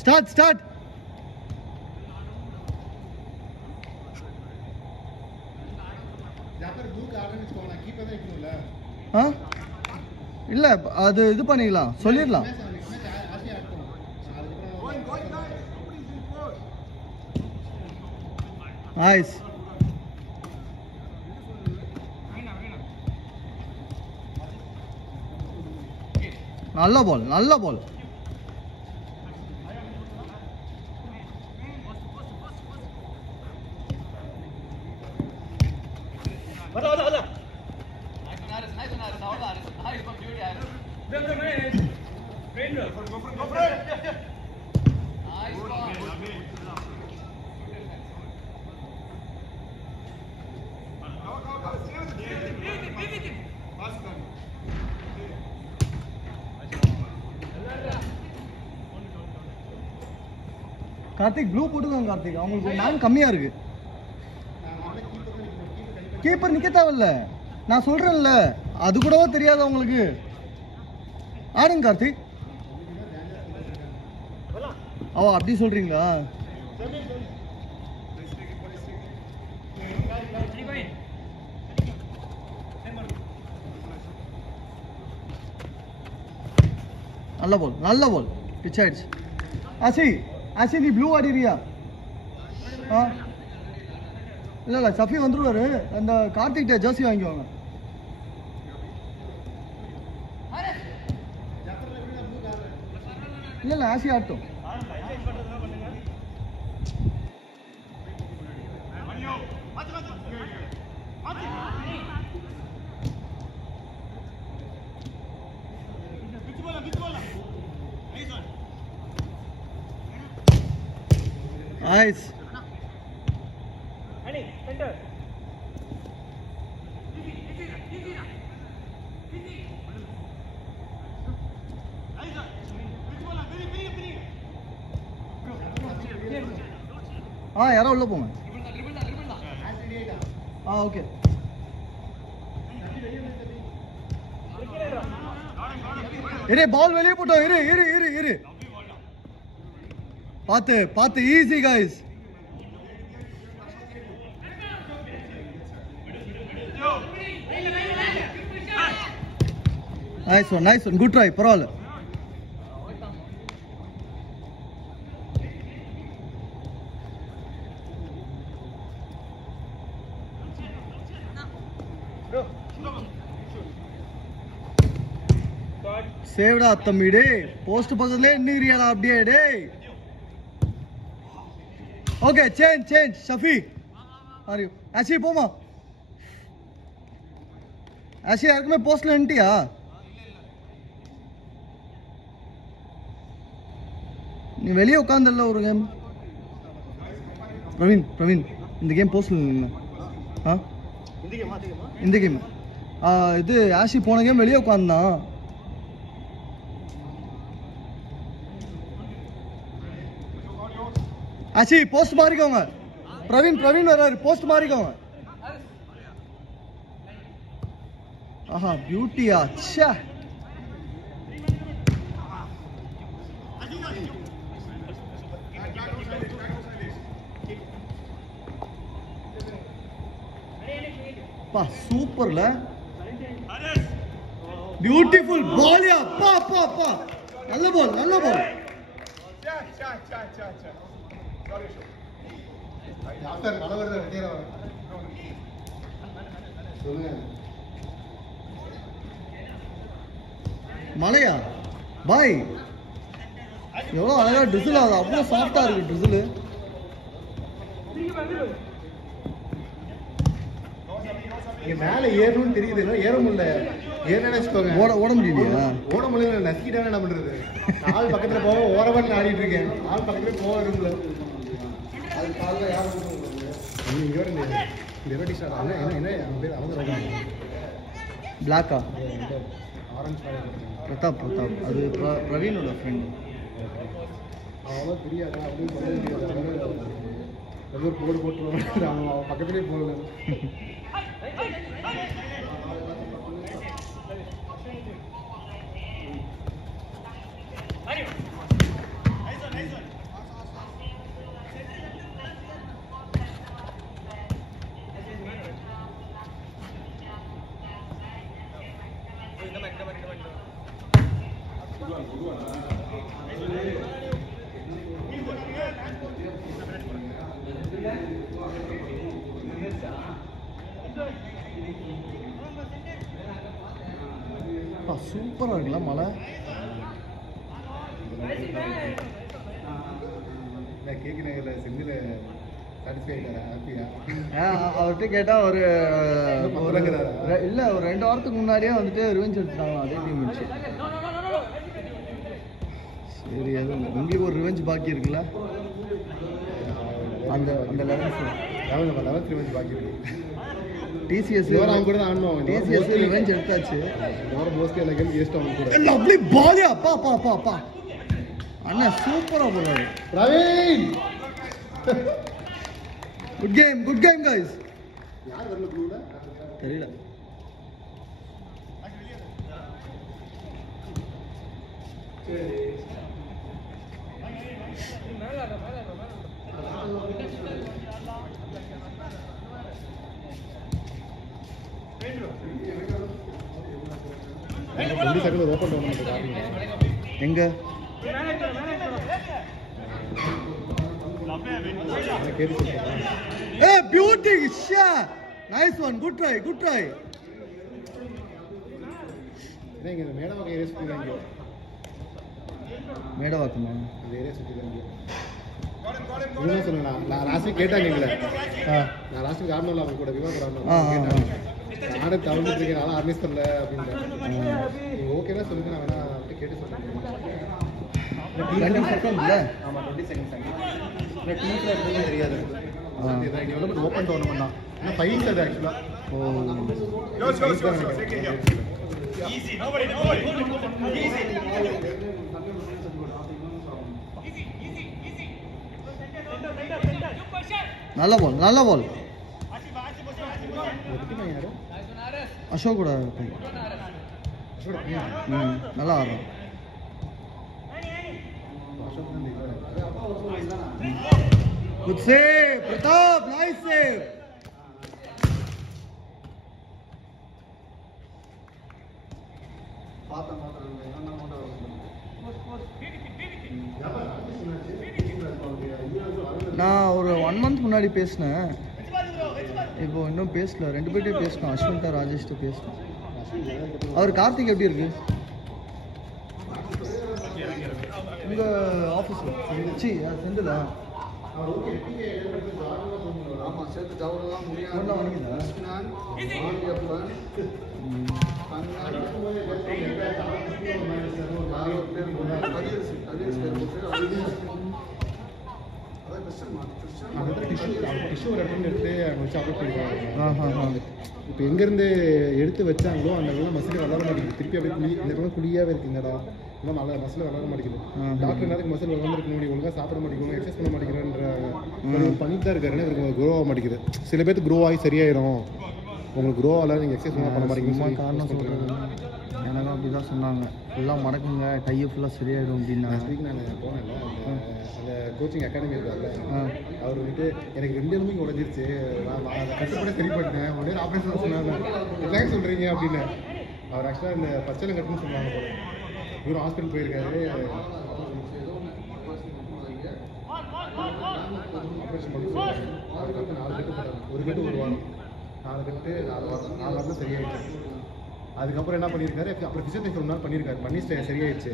Start. இல்ல அது இது பண்ணிடலாம் சொல்லிடலாம். நைஸ். நல்ல பால் கார்த்திக் ப்ளூ போட்டுக்கோங்க. கார்த்திக் அவங்களுக்கு மேன் கம்மியா இருக்கு. கீப்பர் நிக்க தேவையில்ல, நான் சொல்றேன்ல, அது கூடவோ தெரியாது உங்களுக்கு. ஆடுங்க கார்த்திக். ஓ அப்படி சொல்றீங்களா? நல்ல பால் பிச் ஆயிடுச்சு. ஆசி நீ ப்ளூ ஆடிறியா? இல்ல சஃபி வந்துருவாரு. அந்த கார்த்திக் ஜெர்சி வாங்கிக்குவாங்க. இல்ல ஆசி ஆட்டும். Nice. யாரோ உள்ள போங்க. ஓகே. இரு பால் வெளியே போட்டோம். இரு பார்த்து easy guys. nice one good try. பரவாயில்ல. சேவ்டா தம்பி டே. போஸ்ட் பக்கத்துலயே நின்னுறியாடா அப்படியே டே. Okay change Shafi. Are you Ashi போமா? ஆசி யாருக்குமே போஸ்ட்ல நின்ட்டியா? நீ வெளியே உட்காந்துல்ல ஒரு கேம். பிரவீன் இந்த கேம் போஸ்ட்ல நின்ன. இந்த கேம் இது ஆஷி போன கேம் வெளியே உட்காந்தான். ஆஷி போஸ்ட் மாறிக்கோங்க. பிரவீன் வராரு. போஸ்ட் மாறிக்கோங்க. ஆஹா பியூட்டியா. ச்சே பா சூப்பர்ல. பியூட்டிஃபுல் பால்யா. பா நல்ல பால். மலையா பாய் எவ்வளவு அழகா ட்ரிசில் ஆகுது. அவ்வளவு சாஃப்டா இருக்கு ட்ரிசில். மேல ஏறணும்னு தெரியுது, ஏற முடியல. ஓட முடியலையா? ஓட முடியல. நசிக்கிட்டானே என்ன பண்றது? ஆள் பக்கத்துல போக ஓரவன் ஆடிட்டு இருக்கேன். ஆள் பக்கத்துல போக விரும்பல. அது காலைல யாரும் பிளாக்கா பிரதாப் அது பிரவீனோட ஃப்ரெண்ட். அவ்வளோ தெரியாது அப்படின்னு சொல்ல முடியாது. ஏதோ போடு போட்டு அவன் பக்கத்துலேயே போகல. சூப்பரா இருக்குல்ல மலை. கேக்கு நகர்ல செந்தில் சாட்டிஸ்ஃபை ஆகிட்டாரா? ஹாப்பியா? அவர்கிட்ட கேட்டா ஒரு இல்ல ஒரு 2 வாரத்துக்கு முன்னாடியே வந்துட்டு ரிவெஞ்ச் எடுத்துட்டாங்களா அதே டீம் வச்சு. சரி அது உங்களுக்கு ஒரு ரிவெஞ்ச் பாக்கி இருக்குல்ல அந்த அந்த 11th ரிவெஞ்ச் பாக்கி இருக்கு. டிசிஎஸ் அவங்க கூட தான் ஆடணும். டிசிஎஸ் ரிவெஞ்ச் எடுத்தாச்சு. மோஸ்ட்லி எல்லா கேம் வேஸ்ட் அவங்க கூட. லவ்லி பாலியா அப்பா அப்பா அப்பா அப்பா அண்ணா சூப்பரா போறாரு பிரவீன். Good game guys. யார் வரல ப்ளூல தெரியல. ஓப்பன் எங்க beauty nice one. Good try. Medavakkam area சுற்றி தான் மேடவாக்கமா அந்த ஏரியா சுற்றி தான் இதுதான் சொன்னேன். நான் லாஸ்ட் வீக் கேட்டாங்க எங்களை. நான் லாஸ்ட் வீக் ஆடணும்ல அவங்க கூட விவாதம் ஆடணும் ஆட தவிர்த்துட்டு இருக்கேன். நான் ஆர்மிஸ் பண்ணல அப்படின்னு. நீங்கள் ஓகேனா சொல்லுங்க. நான் வேணா அப்படி கேட்டு சொல்கிறேன். 20 செகண்ட் இல்லை. ஆமாம் 20 செகண்ட் டீமில் இருக்குன்னு தெரியாது. இங்கே வந்து ஓப்பன் டோர்னமெண்ட் தான். ஆனால் ஃபைல்ஸ் அது ஆக்சுவலாக. நல்ல பால். அசோக் கூட நல்லா ஆடுறான். Good save Pratap. Nice save. நான் ஒரு 1 மந்த் முன்னாடி பேசினேன். இப்போ இன்னும் பேசல. 2 பேர்கிட்ட பேசணும். அஸ்வின்டா ராஜேஷ்ட பேசணும். அவர் கார்த்திக் எப்படி இருக்கு உங்க ஆஃபீஸில்? செந்தில் ஆமாம் சேர்த்து தவறுலாம் ஒன்றா வாங்கிதா? டிஷ்யூ ஒரு இடத்துல எடுத்து அங்கே வச்சு அப்லோட் பண்ணிருக்காங்க. இப்போ எங்கேருந்து எடுத்து வச்சாங்களோ அந்த இடத்துல மசில் வளர மாட்டேங்குது. திருப்பி அப்படியே இந்த இடத்துல குழியாகவே இருக்குது. இந்த இடம் இன்னும் நல்லா மசில் வளர மாட்டேங்குது. டாக்டர் நேரத்துக்கு மசில் வளர்ந்துருக்கு முடியும். ஒழுங்காக சாப்பிட மாட்டேங்கும், எக்ஸசைஸ் பண்ண மாட்டேங்கிறன்ற பண்ணிட்டு தான் இருக்காரு. எனக்கு க்ரோ ஆக மாட்டேங்குது. சில பேருக்கு க்ரோ ஆகி சரியாயிடும். உங்களுக்கு க்ரோ ஆகல, நீங்கள் எக்ஸசைஸ் பண்ண மாட்டேங்குது. காரணம் சொல்கிறது எனக்கும் அப்படி தான் சொன்னாங்க. ஃபுல்லாக மடக்குங்க, கையை ஃபுல்லாக சரியாயிடும் அப்படின்னா. வீக் நான் போனேன்ல அந்த கோச்சிங் அகாடமி இருக்கார்ல, அவர் வந்துட்டு எனக்கு 2 எலும்பு உடஞ்சிருச்சு, நான் அதை கட்டுப்பட சரி பண்ணிட்டேன், உடனே ஆப்ரேஷன் சொன்னாங்க. என்ன சொல்கிறீங்க அப்படின்னு. அவர் ஆக்சுவலாக இந்த பச்சளம் கட்டுன்னு சொன்னாங்க போல. இவரும் ஹாஸ்பிட்டல் போயிருக்காரு. ஆப்ரேஷன் பண்ணி அதுக்கப்புறம் 4 கட்டு போட்டாங்க. ஒரு கட்டு 1 வாரம், 4 கட்டு 4 வாரம், 4 வாரத்தில் சரியாயிடுச்சு. அதுக்கப்புறம் என்ன பண்ணியிருக்காரு, அப்புறம் ஃபிசியோதெரபி 1 நாள் பண்ணியிருக்காரு, பண்ணி சரியாயிடுச்சு.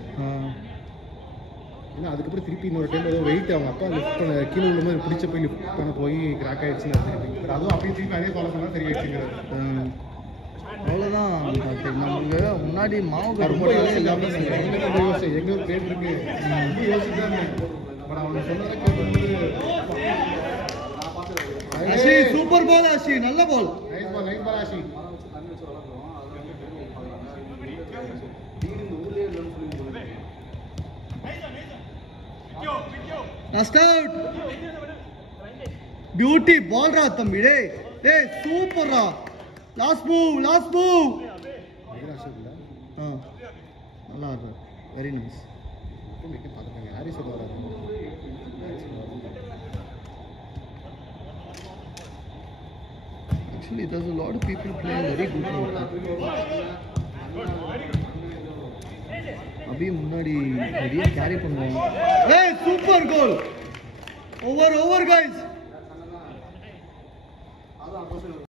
ஏன்னா அதுக்கப்புறம் திருப்பி இன்னொரு டைம் ஏதோ வெயிட் அவங்க அப்பா லிஃப்ட் பண்ண கீழே உள்ள மாதிரி பிடிச்ச போய் லிஃப்ட் பண்ண போய் கிராக் ஆயிடுச்சுன்னு திருப்பி அதுவும் அப்படியே திருப்பி அதே ஃபாலோ பண்ணால் சரியாயிடுச்சுங்கிறது. அவ்வளோதான். நம்மளுக்கு முன்னாடி மாவு ரொம்ப யோசிச்சு எங்கே ஒரு பேர் இருக்கு ரொம்ப யோசிச்சு தான் பட் அவங்க சொன்னதை கேட்கும்போது சூப்பர் பால் ஆஷி, நல்ல ball. Nice ball Ashi. Start beauty ball ரா தம்பி. டேய் சூப்பர் ரா. லாஸ்ட் மூவ் நல்லா இருக்கு. Very nice. பார்த்துக்கோங்க ஹாரிஸ் வராது. Actually, there's a lot of people playing very good. அபி முன்னாடி நிறைய கேரி பண்ணுவாங்க. ஏய் சூப்பர் கோல். Over guys.